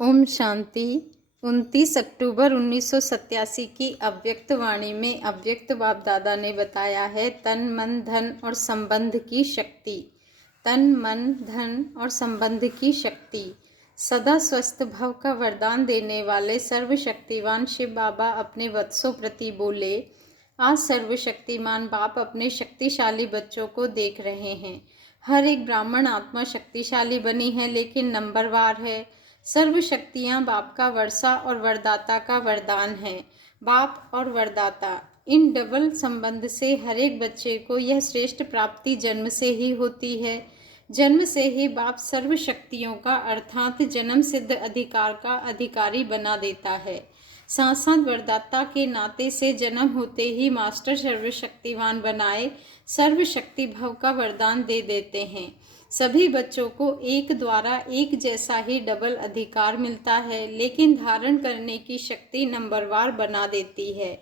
ओम शांति। 29 अक्टूबर 1987 की अव्यक्त वाणी में अव्यक्त बाप दादा ने बताया है तन मन धन और संबंध की शक्ति। तन मन धन और संबंध की शक्ति। सदा स्वस्थ भव का वरदान देने वाले सर्वशक्तिवान शिव बाबा अपने वत्सों प्रति बोले, आज सर्वशक्तिमान बाप अपने शक्तिशाली बच्चों को देख रहे हैं। हर एक ब्राह्मण आत्मा शक्तिशाली बनी है, लेकिन नंबरवार है। सर्व शक्तियाँ बाप का वर्षा और वरदाता का वरदान है। बाप और वरदाता इन डबल संबंध से हर एक बच्चे को यह श्रेष्ठ प्राप्ति जन्म से ही होती है। जन्म से ही बाप सर्व शक्तियों का अर्थात जन्म सिद्ध अधिकार का अधिकारी बना देता है। साथ साथ वरदाता के नाते से जन्म होते ही मास्टर सर्वशक्तिवान बनाए सर्वशक्ति भव का वरदान दे देते हैं। सभी बच्चों को एक द्वारा एक जैसा ही डबल अधिकार मिलता है, लेकिन धारण करने की शक्ति नंबरवार बना देती है।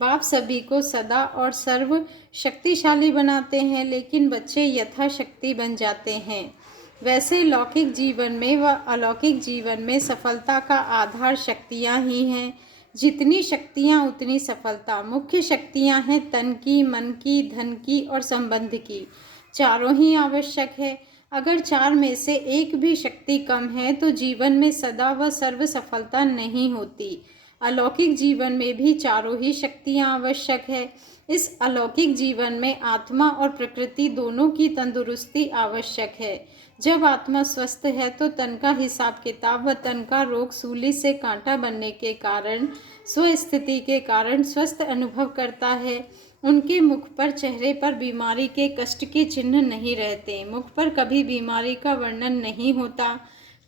बाप सभी को सदा और सर्व शक्तिशाली बनाते हैं, लेकिन बच्चे यथाशक्ति बन जाते हैं। वैसे लौकिक जीवन में व अलौकिक जीवन में सफलता का आधार शक्तियाँ ही हैं। जितनी शक्तियाँ उतनी सफलता। मुख्य शक्तियाँ हैं तन की, मन की, धन की और संबंध की। चारों ही आवश्यक है। अगर चार में से एक भी शक्ति कम है तो जीवन में सदा व सर्व सफलता नहीं होती। अलौकिक जीवन में भी चारों ही शक्तियाँ आवश्यक है। इस अलौकिक जीवन में आत्मा और प्रकृति दोनों की तंदुरुस्ती आवश्यक है। जब आत्मा स्वस्थ है तो तन का हिसाब किताब व तन का रोग सूली से कांटा बनने के कारण स्वस्थिति के कारण स्वस्थ अनुभव करता है। उनके मुख पर चेहरे पर बीमारी के कष्ट के चिन्ह नहीं रहते। मुख पर कभी बीमारी का वर्णन नहीं होता।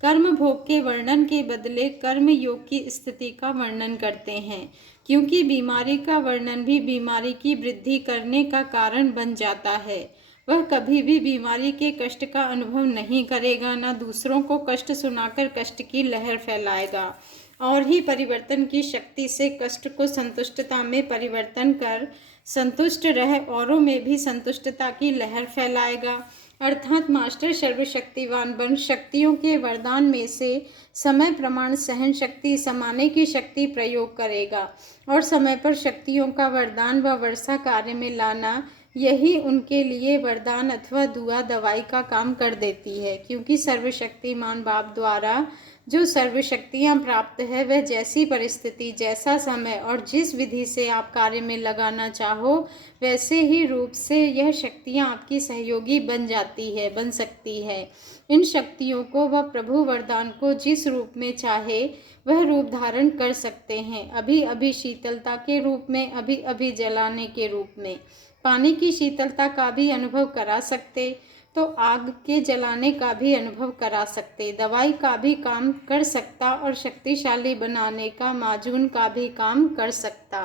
कर्म भोग के वर्णन के बदले कर्म योग की स्थिति का वर्णन करते हैं, क्योंकि बीमारी का वर्णन भी बीमारी की वृद्धि करने का कारण बन जाता है। वह कभी भी बीमारी के कष्ट का अनुभव नहीं करेगा, न दूसरों को कष्ट सुनाकर कष्ट की लहर फैलाएगा। और ही परिवर्तन की शक्ति से कष्ट को संतुष्टता में परिवर्तन कर संतुष्ट रह औरों में भी संतुष्टता की लहर फैलाएगा। अर्थात मास्टर सर्वशक्तिवान बन शक्तियों के वरदान में से समय प्रमाण सहन शक्ति समाने की शक्ति प्रयोग करेगा और समय पर शक्तियों का वरदान व वर्षा कार्य में लाना, यही उनके लिए वरदान अथवा दुआ दवाई का काम कर देती है। क्योंकि सर्वशक्तिमान बाप द्वारा जो सर्वशक्तियाँ प्राप्त है, वह जैसी परिस्थिति, जैसा समय और जिस विधि से आप कार्य में लगाना चाहो, वैसे ही रूप से यह शक्तियाँ आपकी सहयोगी बन सकती है। इन शक्तियों को वह प्रभु वरदान को जिस रूप में चाहे वह रूप धारण कर सकते हैं। अभी अभी शीतलता के रूप में, अभी अभी जलाने के रूप में। पानी की शीतलता का भी अनुभव करा सकते तो आग के जलाने का भी अनुभव करा सकते। दवाई का भी काम कर सकता और शक्तिशाली बनाने का माजून का भी काम कर सकता।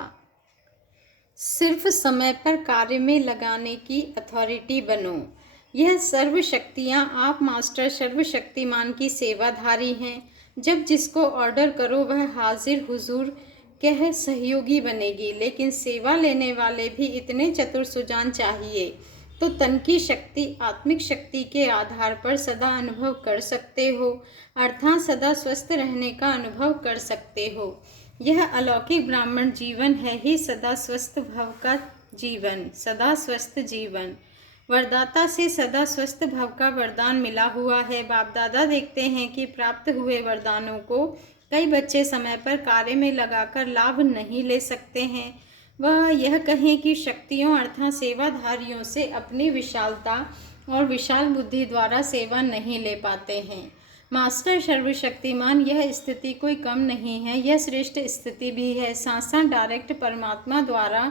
सिर्फ समय पर कार्य में लगाने की अथॉरिटी बनो। यह सर्व शक्तियाँ आप मास्टर सर्वशक्तिमान की सेवाधारी हैं। जब जिसको ऑर्डर करो वह हाजिर हुजूर कह सहयोगी बनेगी। लेकिन सेवा लेने वाले भी इतने चतुर सुजान चाहिए। तो तन की शक्ति आत्मिक शक्ति के आधार पर सदा अनुभव कर सकते हो, अर्थात सदा स्वस्थ रहने का अनुभव कर सकते हो। यह अलौकिक ब्राह्मण जीवन है ही सदा स्वस्थ भव का जीवन, सदा स्वस्थ जीवन। वरदाता से सदा स्वस्थ भव का वरदान मिला हुआ है। बाप दादा देखते हैं कि प्राप्त हुए वरदानों को कई बच्चे समय पर कार्य में लगाकर लाभ नहीं ले सकते हैं। वह यह कहें कि शक्तियों अर्थात सेवाधारियों से अपनी विशालता और विशाल बुद्धि द्वारा सेवा नहीं ले पाते हैं। मास्टर सर्वशक्तिमान यह स्थिति कोई कम नहीं है, यह श्रेष्ठ स्थिति भी है। साथ साथ डायरेक्ट परमात्मा द्वारा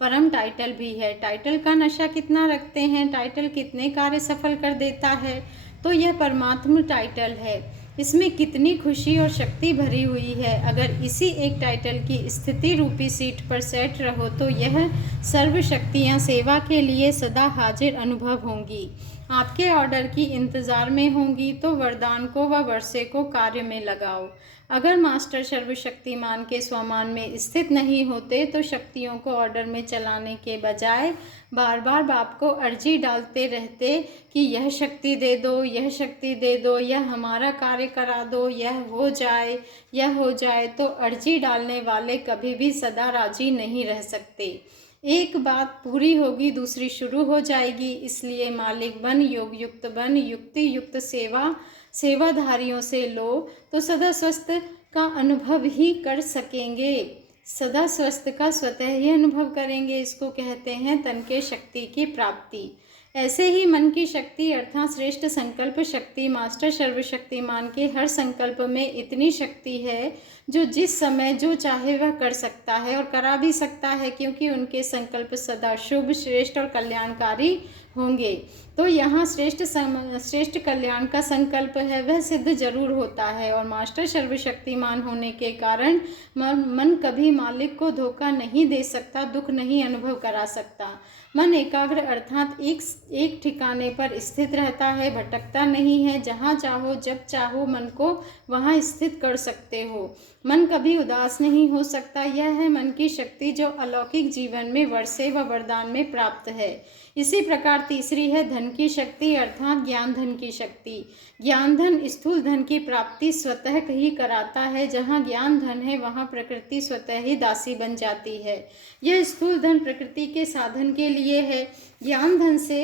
परम टाइटल भी है। टाइटल का नशा कितना रखते हैं, टाइटल कितने कार्य सफल कर देता है, तो यह परमात्मा टाइटल है। इसमें कितनी खुशी और शक्ति भरी हुई है। अगर इसी एक टाइटल की स्थिति रूपी सीट पर सेट रहो तो यह सर्व शक्तियाँ सेवा के लिए सदा हाजिर अनुभव होंगी। आपके ऑर्डर की इंतज़ार में होंगी, तो वरदान को व वर्षे को कार्य में लगाओ। अगर मास्टर सर्वशक्तिमान के स्वमान में स्थित नहीं होते तो शक्तियों को ऑर्डर में चलाने के बजाय बार बार बाप को अर्जी डालते रहते कि यह शक्ति दे दो, यह शक्ति दे दो, यह हमारा कार्य करा दो, यह हो जाए, यह हो जाए, तो अर्जी डालने वाले कभी भी सदा राजी नहीं रह सकते। एक बात पूरी होगी दूसरी शुरू हो जाएगी। इसलिए मालिक बन, योग युक्त बन, युक्ति युक्त सेवाधारियों से लो तो सदा स्वस्थ का अनुभव ही कर सकेंगे। सदा स्वस्थ का स्वतः ही अनुभव करेंगे। इसको कहते हैं तन के शक्ति की प्राप्ति। ऐसे ही मन की शक्ति अर्थात श्रेष्ठ संकल्प शक्ति मास्टर सर्वशक्तिमान के हर संकल्प में इतनी शक्ति है जो जिस समय जो चाहे वह कर सकता है और करा भी सकता है, क्योंकि उनके संकल्प सदा शुभ, श्रेष्ठ और कल्याणकारी होंगे। तो यहाँ श्रेष्ठ कल्याण का संकल्प है वह सिद्ध जरूर होता है। और मास्टर सर्वशक्तिमान होने के कारण मन कभी मालिक को धोखा नहीं दे सकता, दुख नहीं अनुभव करा सकता। मन एकाग्र अर्थात एक ठिकाने पर स्थित रहता है, भटकता नहीं है। जहाँ चाहो जब चाहो मन को वहाँ स्थित कर सकते हो। मन कभी उदास नहीं हो सकता। यह है मन की शक्ति जो अलौकिक जीवन में वर्षे व वरदान में प्राप्त है। इसी प्रकार तीसरी है धन की शक्ति अर्थात ज्ञान धन की शक्ति। ज्ञान धन स्थूल धन की प्राप्ति स्वतः ही कराता है। जहाँ ज्ञान धन है वहाँ प्रकृति स्वतः ही दासी बन जाती है। यह स्थूल धन प्रकृति के साधन के लिए है। ज्ञान धन से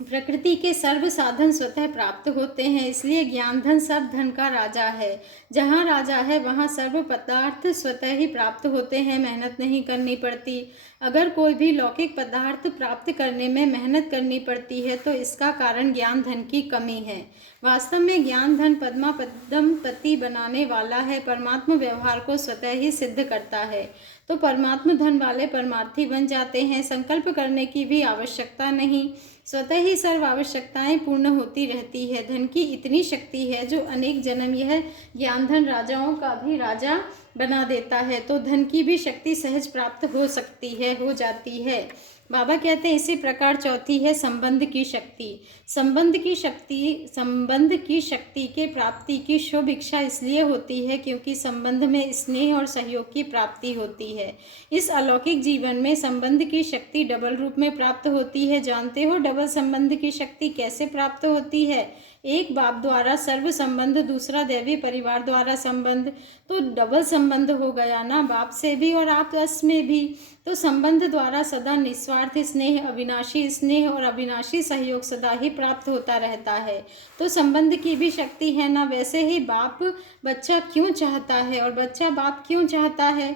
प्रकृति के सर्व साधन स्वतः प्राप्त होते हैं। इसलिए ज्ञान धन सब धन का राजा है। जहाँ राजा है वहाँ सर्व पदार्थ स्वतः ही प्राप्त होते हैं, मेहनत नहीं करनी पड़ती। अगर कोई भी लौकिक पदार्थ प्राप्त करने में मेहनत करनी पड़ती है तो इसका कारण ज्ञान धन की कमी है। वास्तव में ज्ञान धन पद्मा पद्म पति बनाने वाला है, परमात्मा व्यवहार को स्वतः ही सिद्ध करता है। तो परमात्मा धन वाले परमार्थी बन जाते हैं। संकल्प करने की भी आवश्यकता नहीं, स्वतः ही सर्व आवश्यकताएं पूर्ण होती रहती है। धन की इतनी शक्ति है जो अनेक जन्म यह ज्ञान धन राजाओं का भी राजा बना देता है। तो धन की भी शक्ति सहज प्राप्त हो सकती है, हो जाती है। बाबा कहते हैं इसी प्रकार चौथी है संबंध की शक्ति। संबंध की शक्ति के प्राप्ति की शुभ इच्छा इसलिए होती है क्योंकि संबंध में स्नेह और सहयोग की प्राप्ति होती है। इस अलौकिक जीवन में संबंध की शक्ति डबल रूप में प्राप्त होती है। जानते हो डबल संबंध की शक्ति कैसे प्राप्त होती है? एक बाप द्वारा सर्व संबंध, दूसरा दैवी परिवार द्वारा संबंध, तो डबल संबंध हो गया ना, बाप से भी और आपस में भी। तो संबंध द्वारा सदा निस्वार्थ स्नेह और अविनाशी सहयोग सदा ही प्राप्त होता रहता है। तो संबंध की भी शक्ति है ना। वैसे ही बाप बच्चा क्यों चाहता है और बच्चा बाप क्यों चाहता है?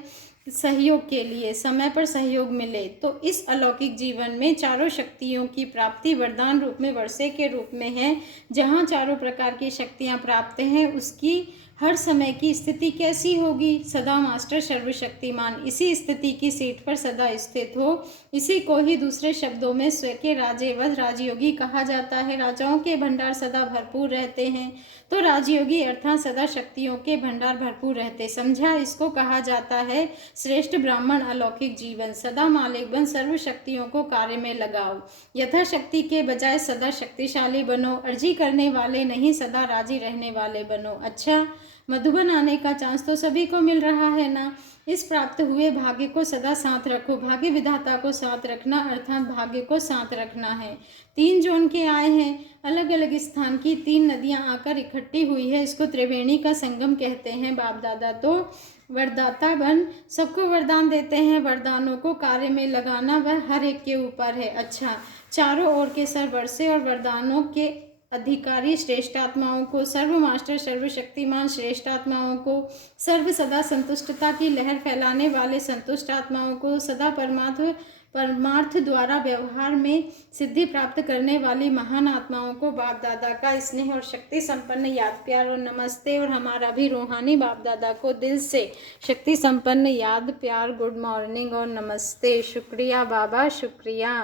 सहयोग के लिए, समय पर सहयोग मिले। तो इस अलौकिक जीवन में चारों शक्तियों की प्राप्ति वरदान रूप में वर्षे के रूप में है। जहाँ चारों प्रकार की शक्तियाँ प्राप्त हैं उसकी हर समय की स्थिति कैसी होगी? सदा मास्टर सर्वशक्तिमान इसी स्थिति की सीट पर सदा स्थित हो। इसी को ही दूसरे शब्दों में स्व के राजेवश राजयोगी कहा जाता है। राजाओं के भंडार सदा भरपूर रहते हैं, तो राजयोगी अर्थात सदा शक्तियों के भंडार भरपूर रहते। समझा? इसको कहा जाता है श्रेष्ठ ब्राह्मण अलौकिक जीवन। सदा मालिक बन, सर्व शक्तियों को कार्य में लगाओ। यथाशक्ति के बजाय सदा शक्तिशाली बनो। अर्जी करने वाले नहीं, सदा राजी रहने वाले बनो। अच्छा, मधुबन आने का चांस तो सभी को मिल रहा है ना। इस प्राप्त हुए भाग्य को सदा साथ रखो। भाग्य विधाता को साथ रखना अर्थात भाग्य को साथ रखना है। 3 जोन के आए हैं, अलग अलग स्थान की 3 नदियां आकर इकट्ठी हुई है। इसको त्रिवेणी का संगम कहते हैं। बाप दादा तो वरदाता बन सबको वरदान देते हैं। वरदानों को कार्य में लगाना वह हर एक के ऊपर है। अच्छा, चारों ओर के सर्वर्षे और वरदानों के अधिकारी श्रेष्ठात्माओं को, सर्व मास्टर सर्वशक्तिमान श्रेष्ठात्माओं को, सर्व सदा संतुष्टता की लहर फैलाने वाले संतुष्ट आत्माओं को, सदा परमार्थ द्वारा व्यवहार में सिद्धि प्राप्त करने वाली महान आत्माओं को बाप दादा का स्नेह और शक्ति संपन्न याद प्यार और नमस्ते। और हमारा भी रूहानी बाप दादा को दिल से शक्ति संपन्न याद प्यार, गुड मॉर्निंग और नमस्ते। शुक्रिया बाबा, शुक्रिया।